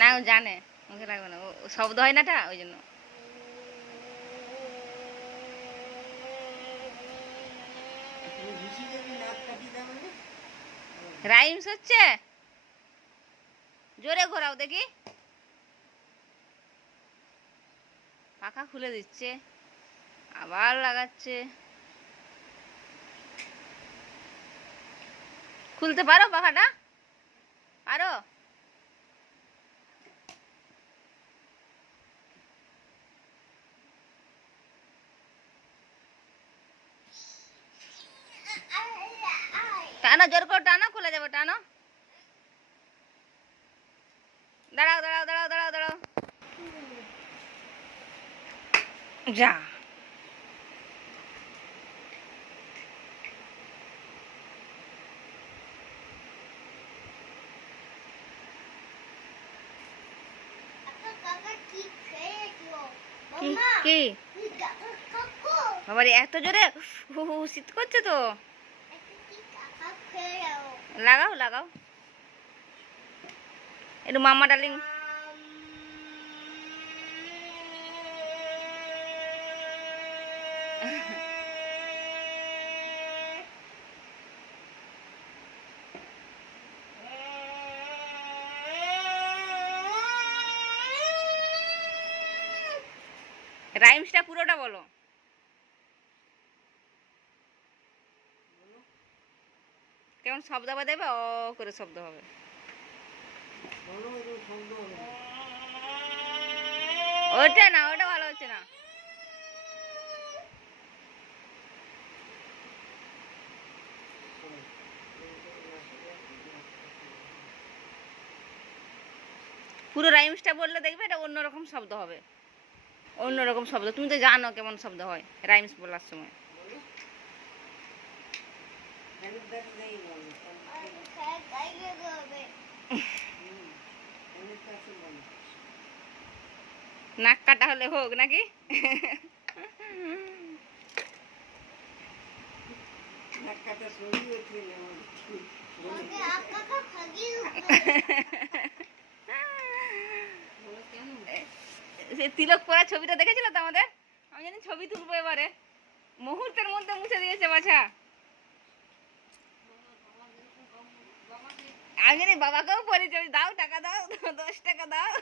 না ও জানে মুখে লাগবে না, ও শব্দ হয় নাটা ওই জন্য। রাইমস হচ্ছে, জোরে ঘোরাও দেখি। পাখা খুলে দিচ্ছে, আবার লাগাচ্ছে। খুলতে পারো পাখাটা? পারো? টানো, জোর করে টানো, খুলে যাবো, টানো। দাঁড়াও দাঁড়াও দাঁড়াও দাঁড়াও দাঁড়াও, যা। কি বাবারে এত জোরে শীত করছে তো। লাগাও লাগাও একটু মাম্মা ডার্লিং। রাইমসটা পুরোটা বলো। কেমন শব্দ হবে দেবে, অ করে শব্দ হবে। ওটা না, ওটা ভালো হচ্ছে না। পুরো রাইমসটা বললে দেখবে এটা অন্যরকম শব্দ হবে, অন্যরকম শব্দ। তুমি তো জানো কেমন শব্দ হয় রাইমস বলার সময়। নাক কাটা হলে হোক নাকি? তিলক পরা ছবিটা দেখেছিল তো আমাদের? আমি জানি ছবি তুলবো এবারে, মুহূর্তের মধ্যে মুছে দিয়েছে বাছা। আমি জানি বাবাকেও পরিয়েছি, দাও টাকা দাও, 10 টাকা দাও।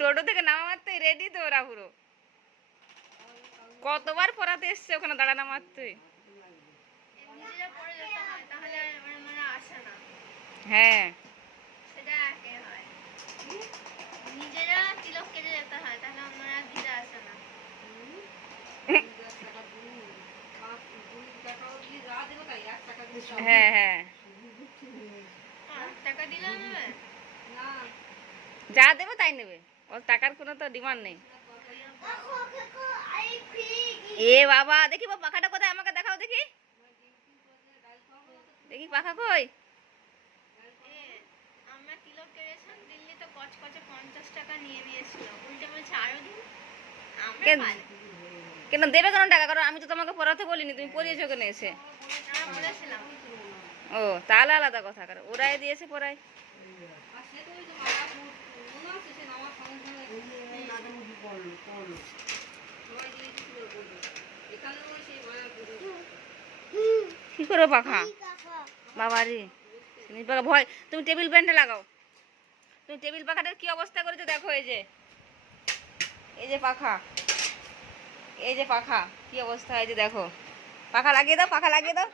টোটো থেকে নামা মারতেই রেডি তো ওরা পুরো। কতবার পড়াতে এসছে ওখানে দাঁড়ানো মারতেই। হ্যাঁ হ্যাঁ হ্যাঁ, যা দেবো তাই নেবে, ওর টাকার কোনো তো ডিমান্ড নেই। এ বাবা, দেখি পাখাটা কোথায়, আমাকে দেখাও দেখি, দেখি পাখা কই। কেন দেবে কেন টাকা? কারণ আমি তো তোমাকে পড়াতে বলিনি, তুমি পড়িয়েছো কেন এসে? ও তাহলে আলাদা কথা, কারণ ওরাই দিয়েছে পড়াই। কি করো পাখা বাবারি, ভয়। তুমি টেবিল ফ্যানটা লাগাও, তুমি টেবিল পাখাটার কি অবস্থা করেছো দেখো। এই যে, এই যে পাখা, এই যে পাখা কি অবস্থা হয়েছে দেখো। পাখা লাগিয়ে দাও, পাখা লাগিয়ে দাও।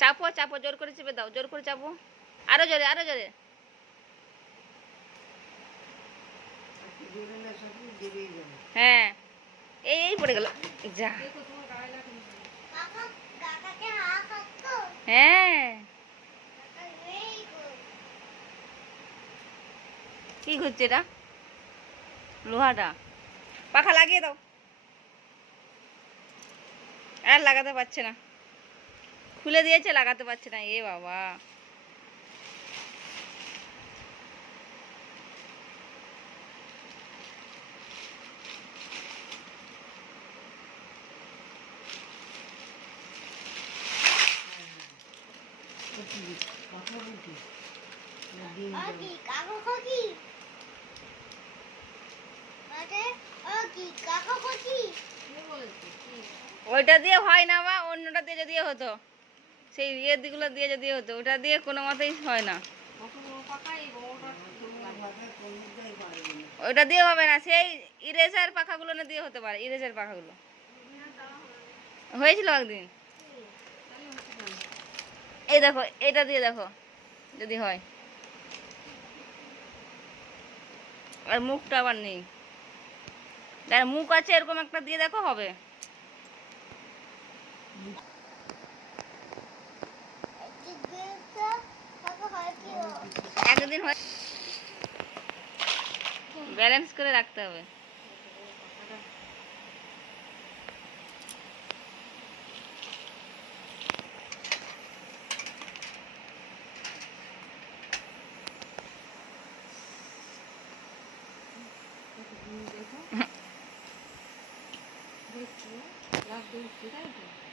চাপো চাপো, জোর করে চেপে দাও, জোর করে চাপো, আরো জোরে আরো জোরে। হ্যাঁ এই এই পড়ে গেল, যা। হ্যাঁ কি ঘুরছে এটা? লোহাটা। পাখা লাগিয়ে দাও। আর লাগাতে পারছে না, খুলে দিয়েছে, লাগাতে পারছে না। এ বাবা, ওইটা দিয়ে হয় না মা, অন্যটা দিয়ে যদি হতো, সেই ইয়ের দিকগুলো দিয়ে যদি হতো, ওটা দিয়ে কোনো মতেই হয় না। ওইটা দিয়ে হবে না, সেই ইরেজার পাখাগুলো না দিয়ে হতে পারে, ইরেজার পাখাগুলো হয়েছিল একদিন। এই দেখো, এটা দিয়ে দেখো যদি হয়। আর মুখটা আবার নেই, যার মুখ আছে এরকম একটা দিয়ে দেখো, হবে। একদিন হয়, ব্যালেন্স করে রাখতে হবে। দেখো দেখছি লাভ দেখছি তাই তো।